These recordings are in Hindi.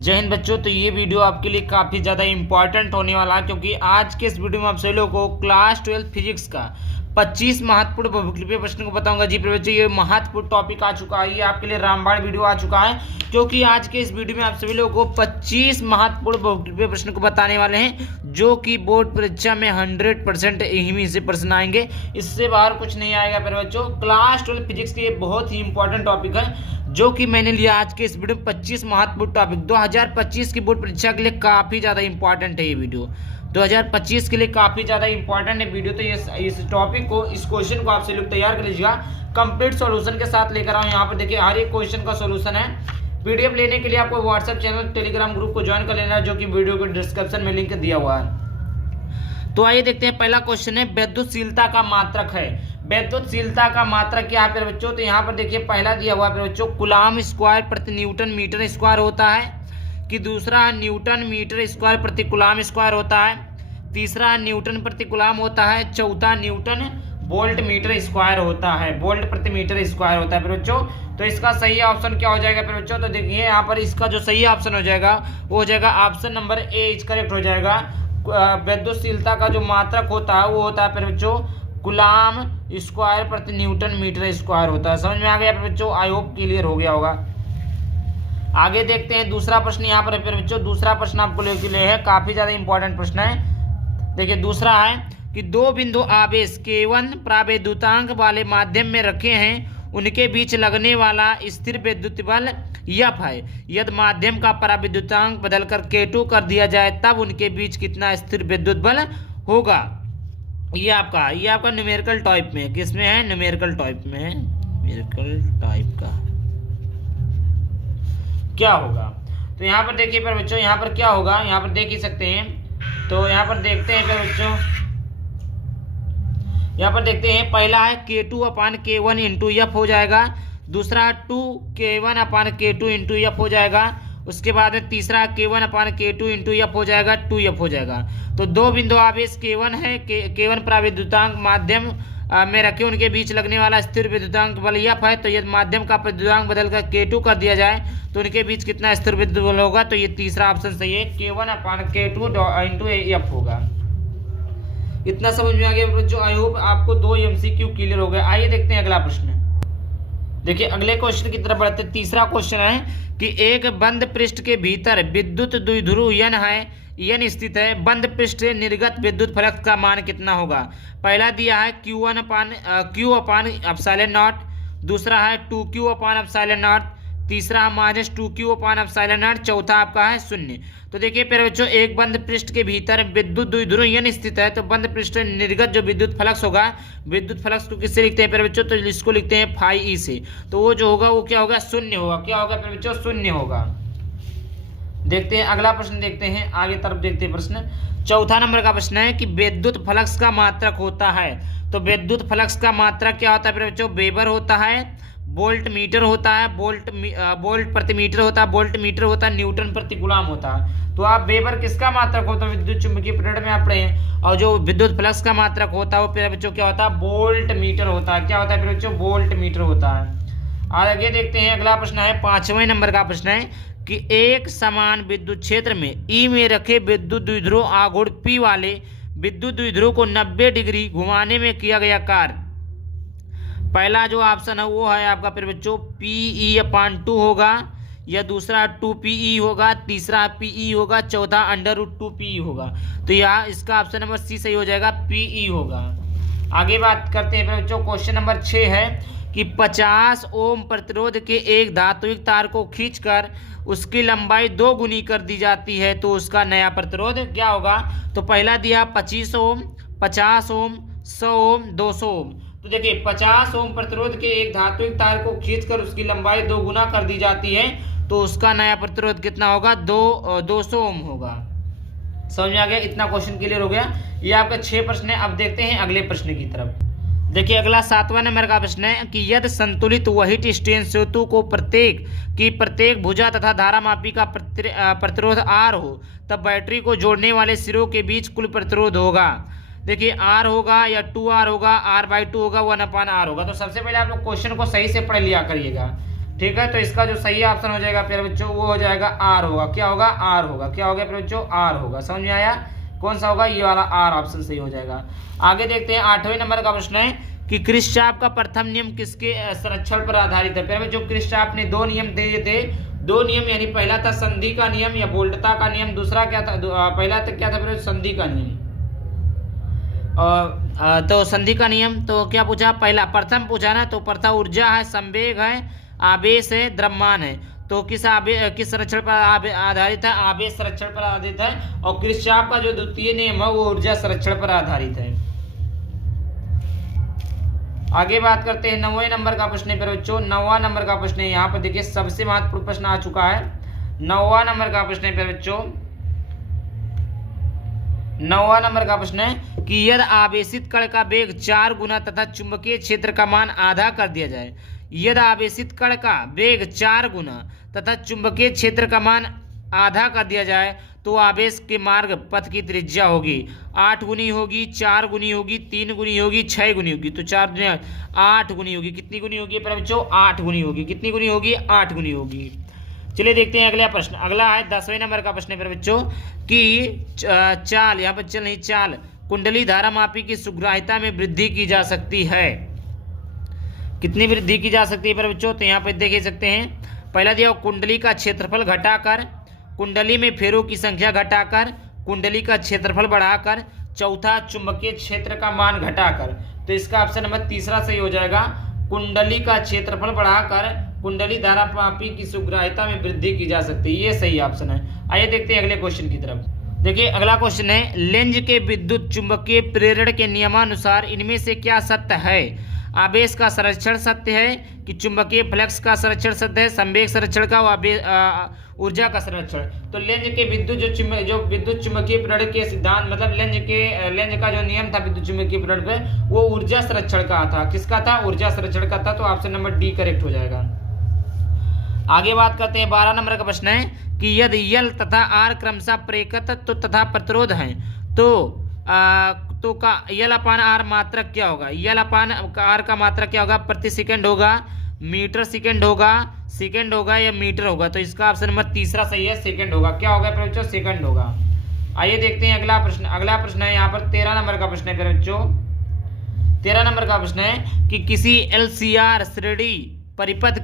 जय हिंद बच्चों। तो ये वीडियो आपके लिए काफ़ी ज़्यादा इंपॉर्टेंट होने वाला है, क्योंकि आज के इस वीडियो में आप सभी लोगों को क्लास 12 फिजिक्स का 25 महत्वपूर्ण बहुविकल्पीय प्रश्न को बताऊंगा। जी प्रिय बच्चों, ये महत्वपूर्ण टॉपिक आ चुका है, ये आपके लिए रामबाण वीडियो आ चुका है, क्योंकि आज के इस वीडियो में आप सभी लोगों को 25 महत्वपूर्ण बहुविकल्पीय प्रश्न को बताने वाले हैं, जो कि बोर्ड परीक्षा में 100% इन्हीं से प्रश्न आएंगे। इससे बाहर कुछ नहीं आएगा प्रिय बच्चों। क्लास 12 फिजिक्स के ये बहुत ही इंपॉर्टेंट टॉपिक है, जो कि मैंने लिया आज के इस वीडियो में 25 महत्वपूर्ण टॉपिक 2025 की बोर्ड परीक्षा के लिए काफ़ी ज़्यादा इंपॉर्टेंट है। ये वीडियो 2025 के लिए काफ़ी ज़्यादा इंपॉर्टेंट है वीडियो। तो ये इस टॉपिक को, इस क्वेश्चन को आप से लोग तैयार कर लीजिएगा, कंप्लीट सॉल्यूशन के साथ लेकर आओ। यहाँ पर देखिए हर एक क्वेश्चन का सॉल्यूशन है। पीडीएफ लेने के लिए आपको व्हाट्सएप चैनल, टेलीग्राम ग्रुप को ज्वाइन कर लेना है, जो कि वीडियो के डिस्क्रिप्शन में लिंक दिया हुआ है। तो आइए देखते हैं, पहला क्वेश्चन है विद्युतशीलता का मात्रक है। विद्युतशीलता का मात्रक क्या है प्यारे बच्चों? तो यहाँ पर देखिए पहला दिया हुआ है प्यारे बच्चों, कूलाम स्क्वायर प्रति न्यूटन मीटर स्क्वायर होता है, कि दूसरा न्यूटन मीटर स्क्वायर प्रति कूलाम स्क्वायर होता है, तीसरा न्यूटन प्रति कूलाम होता है, चौथा न्यूटन वोल्ट मीटर स्क्वायर होता है, वोल्ट प्रति मीटर स्क्वायर होता है प्यारे बच्चों। तो इसका सही ऑप्शन क्या हो जाएगा प्यारे बच्चों? तो देखिए यहाँ पर इसका जो सही ऑप्शन हो जाएगा वो हो जाएगा option number A is correct हो जाएगा। विद्युतशीलता का जो मात्रक होता है वो होता है प्यारे बच्चों कूलाम स्क्वायर प्रति न्यूटन मीटर स्क्वायर होता है। समझ में आ गया प्यारे बच्चों? आई होप क्लियर हो गया होगा। आगे देखते हैं दूसरा प्रश्न। यहाँ पर प्यारे बच्चों दूसरा प्रश्न आपको लेके है, काफी ज्यादा इंपॉर्टेंट प्रश्न है। देखिए दूसरा है कि दो बिंदु आवेश K1 प्रावैद्युतांक वाले माध्यम में रखे हैं, उनके बीच लगने वाला स्थिर विद्युत बल F है। यदि माध्यम का पराविद्युतांक बदलकर K2 कर दिया जाए, तब उनके बीच कितना स्थिर विद्युत बल होगा? ये आपका न्यूमेरिकल टाइप में, किसमें है? न्यूमेरिकल टाइप में है। न्यूमेरिकल टाइप का क्या होगा? तो यहाँ पर देखिए पर बच्चों, यहाँ पर क्या होगा, यहाँ पर देख ही सकते हैं। तो यहाँ पर देखते हैं पर बच्चों, यहाँ पर देखते हैं पहला है K2/K1 इंटू एफ हो जाएगा, दूसरा 2K1/K2 इंटू एफ हो जाएगा, उसके बाद में तीसरा K1/K2 इंटू एफ हो जाएगा, 2F हो जाएगा। तो दो बिंदु आवेश K1 है, K1 प्रावैद्युतांक माध्यम में रखे, उनके बीच लगने वाला स्थिर विद्युतांक बल F है। तो यदि माध्यम का विद्युतांक बदलकर K2 कर दिया जाए तो उनके बीच कितना स्थिर विद्युत बल होगा? तो ये तीसरा ऑप्शन सही है, K1/K2 इंटू एफ होगा। इतना समझ में आ गया बच्चों? आई होप आपको 2 MCQ क्लियर हो गए। आइए देखते हैं अगला प्रश्न। देखिए अगले क्वेश्चन की तरफ बढ़ते हैं। तीसरा क्वेश्चन है कि एक बंद पृष्ठ के भीतर विद्युत द्विध्रुव यन है, यन स्थित है, बंद पृष्ठ से निर्गत विद्युत फ्लक्स का मान कितना होगा? पहला दिया है Q/ε0, दूसरा है 2Q/ε0, तीसरा -2Q/ε0, चौथा आपका है 0। तो देखिए प्यारे बच्चों, एक बंद पृष्ठ के भीतर विद्युत द्विध्रुव यन स्थित है, तो बंद पृष्ठ से निर्गत जो विद्युत फ्लक्स होगा, विद्युत फ्लक्स को किससे लिखते हैं प्यारे बच्चों? तो इसको लिखते हैं φE से। तो वो जो होगा वो क्या होगा? 0 होगा। क्या होगा प्यारे बच्चों? 0 होगा। देखते हैं अगला प्रश्न, देखते हैं आगे तरफ देखते हैं प्रश्न। चौथा नंबर का प्रश्न है कि विद्युत फ्लक्स का मात्रक होता है। तो विद्युत फ्लक्स का मात्रक क्या होता है प्यारे बच्चों? वेबर होता है, वोल्ट मीटर होता है, वोल्ट प्रति मीटर होता है, वोल्ट मीटर होता है, न्यूटन प्रति कूलाम होता है। तो आप वेबर किसका मात्रक होता है? विद्युत चुंबकीय पीरियड में आप पढ़े हैं। और जो विद्युत फ्लक्स का मात्रक होता है वो प्यारे बच्चों क्या होता है? वोल्ट मीटर होता है। क्या होता है प्यारे बच्चों? वोल्ट मीटर होता है। आगे देखते हैं अगला प्रश्न है, 5वें नंबर का प्रश्न है कि एक समान विद्युत क्षेत्र में ई में रखे विद्युत द्विध्रुव आघूर्ण P वाले विद्युत द्विध्रुव को 90 डिग्री घुमाने में किया गया कार्य। पहला जो ऑप्शन है वो है आपका फिर बच्चों PE/2 होगा, या दूसरा 2PE होगा, तीसरा PE होगा, चौथा √2PE होगा। तो यहाँ इसका ऑप्शन नंबर सी सही हो जाएगा, PE होगा। आगे बात करते हैं फिर बच्चों, क्वेश्चन नंबर 6 है कि 50 ओम प्रतिरोध के एक धात्विक तार को खींचकर उसकी लंबाई 2 गुनी कर दी जाती है, तो उसका नया प्रतिरोध क्या होगा? तो पहला दिया 25 ओम, 50 ओम, 100 ओम, 200 ओम। तो देखिए 50 ओम प्रतिरोध के एक धात्विक तार को खींचकर उसकी लंबाई 2 गुना कर दी जाती है, तो उसका नया प्रतिरोध कितना होगा? 200 ओम होगा। समझ में आ गया? इतना क्वेश्चन क्लियर हो गया। ये आपका 6 प्रश्न है। अब देखते हैं अगले प्रश्न की तरफ। देखिए अगला 7वां नंबर का प्रश्न है कि यदि संतुलित वहीट स्ट्रेन सेतु को प्रत्येक भुजा तथा धारामापी का प्रतिरोध R हो, तब बैटरी को जोड़ने वाले सिरों के बीच कुल प्रतिरोध होगा। देखिए R होगा या 2R होगा, R/2 होगा, 1/R होगा। तो सबसे पहले आप लोग क्वेश्चन को सही से पढ़ लिया करिएगा। ठीक है, तो इसका जो सही ऑप्शन हो जाएगा प्यारे बच्चों वो हो जाएगा आर होगा। क्या होगा? आर होगा। क्या हो गया प्यारे बच्चों? आर होगा। समझ में आया? कौन सा होगा? ये वाला आर ऑप्शन सही हो जाएगा। आगे देखते हैं 8वें नंबर का प्रश्न है कि क्रिस्चाफ का प्रथम नियम किसके संरक्षण पर आधारित है। प्यारे बच्चों क्रिस्चाफ ने 2 नियम दिए थे। 2 नियम, यानी पहला था संधि का नियम या बोल्टता का नियम, दूसरा क्या था? पहला तो क्या था प्यारे बच्चों? संधि का नियम। तो संधि का नियम तो क्या पूछा? पहला प्रथम पूछा ना, तो प्रथम ऊर्जा है, संवेग है, आवेश है, द्रव्यमान है। तो किस संरक्षण पर आधारित है? आवेश संरक्षण पर आधारित है। और क्रिस्चाफ का जो द्वितीय नियम है वो ऊर्जा संरक्षण पर आधारित है। आगे बात करते हैं 9वें नंबर का प्रश्न है प्यारे बच्चों। 9वां नंबर का प्रश्न है, यहाँ पर देखिए सबसे महत्वपूर्ण प्रश्न आ चुका है। 9वां नंबर का प्रश्न है प्यारे बच्चों। 9वां नंबर का प्रश्न है कि यदि आवेशित कण का वेग 4 गुना तथा चुंबकीय क्षेत्र का मान आधा कर दिया जाए। यदि आवेशित कण का वेग 4 गुना तथा चुंबकीय क्षेत्र का मान आधा कर दिया जाए तो आवेश के मार्ग पथ की त्रिज्या होगी 8 गुनी होगी, 4 गुनी होगी, 3 गुनी होगी, 6 गुनी होगी। तो 4 गुनी 8 गुनी होगी। कितनी गुनी होगी प्यारे बच्चों? 8 गुनी होगी। कितनी गुनी होगी? 8 गुनी होगी। चलिए देखते हैं अगला प्रश्न। अगला है 10वें नंबर का प्रश्न है प्यारे बच्चों कि चाल, यहाँ पर चल नहीं, चाल कुंडली धारा मापी की सुग्राह्यता में वृद्धि की जा सकती है। कितनी वृद्धि की जा सकती है प्यारे बच्चों? तो यहाँ पर देख सकते हैं, पहला दिया कुंडली का क्षेत्रफल घटाकर, कुंडली में फेरों की संख्या घटाकर, कुंडली का क्षेत्रफल बढ़ाकर, चौथा चुंबकीय क्षेत्र का मान घटाकर। तो इसका ऑप्शन नंबर तीसरा सही हो जाएगा। कुंडली का क्षेत्रफल बढ़ाकर कुंडली धारा मापी की सुग्राह्यता में वृद्धि की जा सकती है। ये सही ऑप्शन है। आइए देखते हैं अगले क्वेश्चन की तरफ। देखिए अगला क्वेश्चन है, लेंज के विद्युत चुंबकीय प्रेरण के नियमानुसार इनमें से क्या सत्य है? आवेश का संरक्षण सत्य है कि चुंबकीय फ्लक्स का संरक्षण सत्य है, संवेग संरक्षण का, ऊर्जा का संरक्षण। तो लेंज के विद्युत चुंबकीय प्रेरण के सिद्धांत, मतलब लेंज का जो नियम था विद्युत चुंबकीय प्रेरण पे, वो ऊर्जा संरक्षण का था। किसका था? ऊर्जा संरक्षण का था। तो ऑप्शन नंबर डी करेक्ट हो जाएगा। आगे बात करते हैं 12 नंबर का प्रश्न है कि यदि यल तथा आर क्रमशः प्रेरकत्व तथा प्रतिरोध हैं तो का यल अपान आर मात्रक क्या होगा? यल अपान आर का मात्रक क्या होगा? प्रति सेकंड होगा, मीटर सेकंड होगा या मीटर होगा? तो इसका ऑप्शन नंबर तीसरा सही है, सेकंड होगा। क्या होगा प्यारे बच्चों? सेकंड होगा। आइए देखते हैं अगला प्रश्न। अगला प्रश्न है यहाँ पर 13 नंबर का प्रश्न है प्यारे बच्चों। 13 नंबर का प्रश्न है कि किसी एलसीआर श्रेणी परिपथ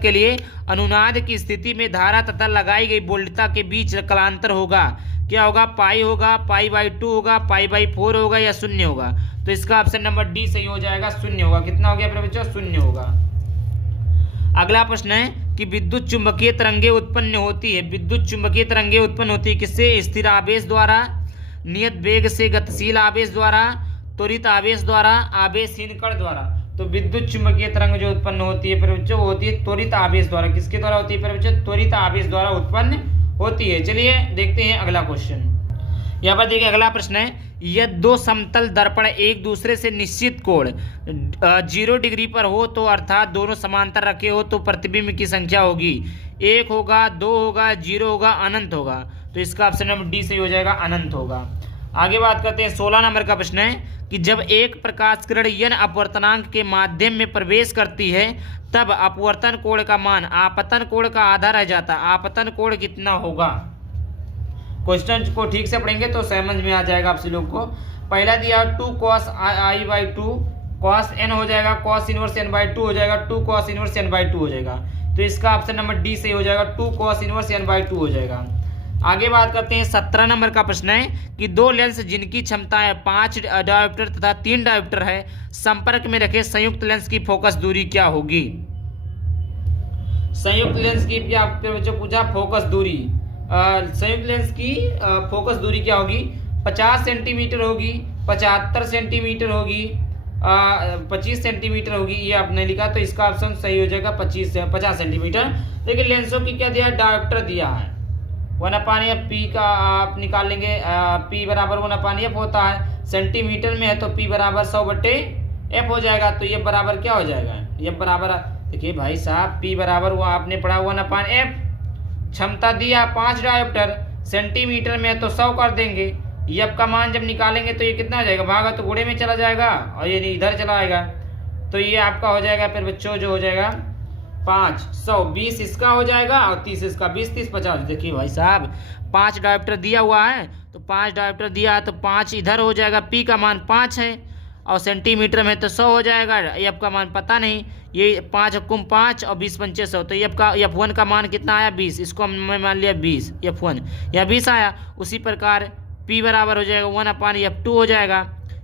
के लिए अनुनाद की स्थिति में धारा तथा लगाई गई वोल्टता के बीच कालांतर होगा। क्या होगा? पाई होगा, पाई/2 होगा, पाई/4 होगा या 0 होगा? तो इसका ऑप्शन नंबर डी सही हो जाएगा, 0 होगा। कितना हो गया प्यारे बच्चों? 0 होगा। अगला प्रश्न है कि विद्युत चुंबकीय तरंगें उत्पन्न होती है किससे? स्थिर आवेश द्वारा, नियत वेग से गतिशील आवेश द्वारा, त्वरित आवेश द्वारा, आवेशहीन कण द्वारा। तो विद्युत चुंबकीय तरंग जो उत्पन्न होती है प्यारे बच्चों वो होती है त्वरित आवेश द्वारा। किसके द्वारा होती है प्यारे बच्चों? त्वरित आवेश द्वारा उत्पन्न होती है। चलिए देखते हैं अगला क्वेश्चन। यहाँ पर देखिए अगला प्रश्न है, यदि 2 समतल दर्पण एक दूसरे से निश्चित कोण 0 डिग्री पर हो तो अर्थात दोनों समांतर रखे हो तो प्रतिबिंब की संख्या होगी 1 होगा, 2 होगा, 0 होगा, अनंत होगा? तो इसका ऑप्शन नंबर डी सही हो जाएगा, अनंत होगा। आगे बात करते हैं 16 नंबर का प्रश्न है कि जब एक प्रकाश किरण यन अपवर्तनांक के माध्यम में प्रवेश करती है तब अपवर्तन कोण का मान आपतन कोण का आधा रह जाता है। आपतन कोण कितना होगा? क्वेश्चन को ठीक से पढ़ेंगे तो समझ में आ जाएगा आप सभी लोग को। पहला दिया 2 cos i/2 cos n हो जाएगा, cos इनवर्स n/2 हो जाएगा, 2 cos इनवर्स n/2 हो जाएगा। तो इसका ऑप्शन नंबर डी सही हो जाएगा, 2 cos इनवर्स n/2 हो जाएगा। आगे बात करते हैं 17 नंबर का प्रश्न है कि 2 लेंस जिनकी क्षमताएं 5 डायोप्टर तथा 3 डायोप्टर है संपर्क में रखे संयुक्त लेंस की फोकस दूरी क्या होगी? संयुक्त लेंस की पूछा फोकस दूरी। संयुक्त लेंस की फोकस दूरी क्या होगी? 50 सेंटीमीटर होगी, 75 सेंटीमीटर होगी, 25 सेंटीमीटर होगी। ये आपने लिखा तो इसका ऑप्शन सही हो जाएगा 50 सेंटीमीटर। देखिए लेंसों की क्या दिया? डायोप्टर दिया है 1/f पी का आप निकाल लेंगे, P बराबर 1/f होता है। सेंटीमीटर में है तो P बराबर 100/f हो जाएगा। तो ये बराबर क्या हो जाएगा? ये बराबर देखिए भाई साहब P बराबर वो आपने पढ़ा 1/f, क्षमता दिया 5 डायोप्टर, सेंटीमीटर में है तो 100 कर देंगे। F का मान जब निकालेंगे तो ये कितना हो जाएगा? भागा तो गुणे में चला जाएगा और ये इधर चला आएगा। तो ये आपका हो जाएगा फिर बच्चों जो हो जाएगा 5 100 20 इसका हो जाएगा और 30 इसका, 20 30 50। देखिए भाई साहब 5 डायोप्टर दिया हुआ है, तो 5 डायोप्टर दिया है तो 5 इधर हो जाएगा, पी का मान 5 है और सेंटीमीटर में तो 100 हो जाएगा। एफ का मान पता नहीं, ये 5 हुकुम 5 और 20 पंचे 100, तो F1 का मान कितना आया 20, इसको हमने मान लिया 20 F1 या 20 आया। उसी प्रकार P बराबर हो जाएगा 1/F2 हो जाएगा।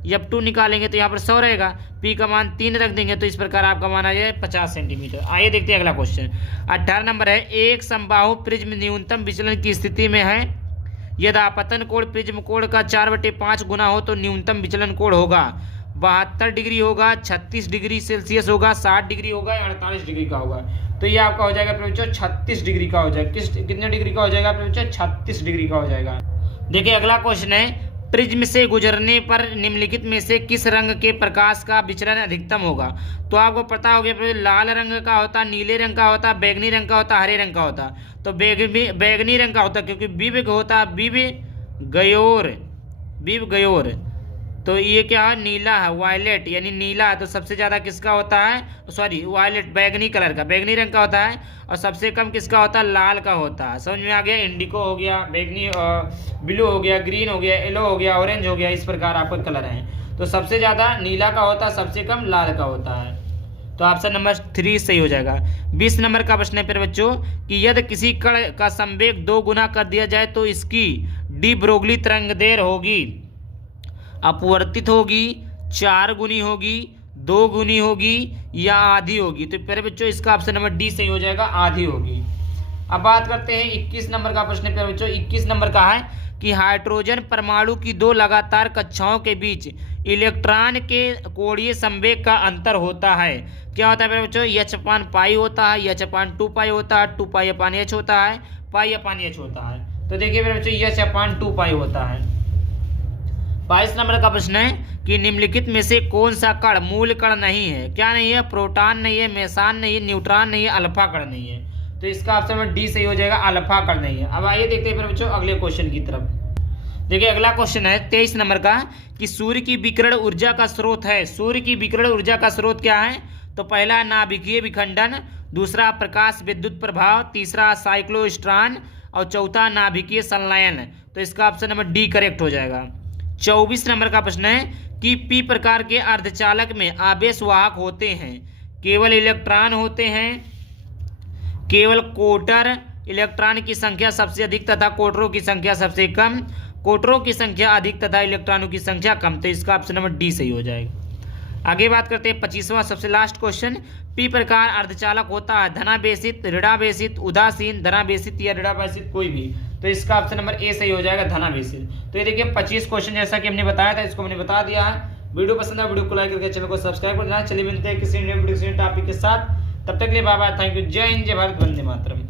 F2 निकालेंगे तो यहाँ पर 100 रहेगा, P का मान 3 रख देंगे तो इस प्रकार आपका मान आ जाए 50 सेंटीमीटर। आइए देखते हैं अगला क्वेश्चन। 18 नंबर है, एक समबाहु प्रिज्म न्यूनतम विचलन की स्थिति में है, यदि आपतन कोण प्रिज्म कोण का 4/5 गुना हो तो न्यूनतम विचलन कोण होगा 72 डिग्री होगा, 36 डिग्री सेल्सियस होगा, 60 डिग्री होगा या 48 डिग्री का होगा। तो ये आपका हो जाएगा बच्चों 36 डिग्री का हो जाएगा। कितने डिग्री का हो जाएगा बच्चों? 36 डिग्री का हो जाएगा। देखिए अगला क्वेश्चन है, प्रिज्म से गुजरने पर निम्नलिखित में से किस रंग के प्रकाश का विचलन अधिकतम होगा? तो आपको पता हो गया लाल रंग का होता, नीले रंग का होता, बैगनी रंग का होता, हरे रंग का होता। तो बैगनी रंग का होता क्योंकि विव होता, विव गयोर। तो ये क्या है? नीला है, वायलेट यानी नीला है। तो सबसे ज़्यादा किसका होता है? सॉरी वायलेट बैगनी कलर का, बैगनी रंग का होता है। और सबसे कम किसका होता है? लाल का होता है। समझ में आ गया? इंडिको हो गया, बैगनी ब्लू हो गया, ग्रीन हो गया, येलो हो गया, ऑरेंज हो गया, इस प्रकार आपका कलर है। तो सबसे ज़्यादा नीला का होता है, सबसे कम लाल का होता है। तो ऑप्शन नंबर 3 सही हो जाएगा। 20 नंबर का प्रश्न है फिर बच्चों कि यदि किसी कण का संवेग 2 गुना कर दिया जाए तो इसकी डी ब्रोगली तरंगदैर्घ्य होगी, अपवर्तित होगी, 4 गुनी होगी, 2 गुनी होगी या आधी होगी। तो फिर बच्चों इसका ऑप्शन नंबर डी सही हो जाएगा, आधी होगी। अब बात करते हैं 21 नंबर का प्रश्न है बच्चों। 21 नंबर का है कि हाइड्रोजन परमाणु की 2 लगातार कक्षाओं के बीच इलेक्ट्रॉन के कोणीय संवेग का अंतर होता है। क्या होता है बच्चों? h/पाई होता है, h/2 होता है, 2π/h होता है, π/h होता है। तो देखिए बच्चों h/2 होता है। 22 नंबर का प्रश्न है कि निम्नलिखित में से कौन सा कण मूल कण नहीं है? क्या नहीं है? प्रोटॉन नहीं है, मेसान नहीं है, न्यूट्रॉन नहीं है, अल्फा कण नहीं है। तो इसका ऑप्शन में डी सही हो जाएगा, अल्फा कण नहीं है। अब आइए देखते हैं फिर बच्चों अगले क्वेश्चन की तरफ। देखिए अगला क्वेश्चन है 23 नंबर का कि सूर्य की विकिरण ऊर्जा का स्रोत है। सूर्य की विकिरण ऊर्जा का स्रोत क्या है? तो पहला नाभिकीय विखंडन, दूसरा प्रकाश विद्युत प्रभाव, तीसरा साइक्लोस्ट्रॉन और चौथा नाभिकीय संलयन। तो इसका ऑप्शन नंबर डी करेक्ट हो जाएगा। 24 नंबर का प्रश्न है कि पी प्रकार के अर्धचालक में आवेश वाहक होते हैं, केवल इलेक्ट्रॉन होते हैं, केवल कोटर इलेक्ट्रॉन की संख्या सबसे अधिक तथा कोटरों की संख्या सबसे कम, कोटरों की संख्या अधिक तथा इलेक्ट्रॉनों की संख्या कम। तो इसका ऑप्शन नंबर डी सही हो जाएगा। आगे बात करते हैं 25वां सबसे लास्ट क्वेश्चन। पी प्रकार अर्धचालक होता है धनावेशित, ऋणावेशित, उदासीन, धनावेशित या ऋणावेशित कोई भी। तो इसका ऑप्शन नंबर ए सही हो जाएगा, धनावेशित। तो ये देखिए 25 क्वेश्चन जैसा कि हमने बताया था, इसको हमने बता दिया है। वीडियो पसंद है वीडियो को लाइक करके चैनल को सब्सक्राइब कर देना। चलिए मिलते हैं किसी नए वीडियो टॉपिक के साथ, तब तक के लिए बाय बाय, थैंक यू, जय हिंद, जय भारत, वंदे मातरम।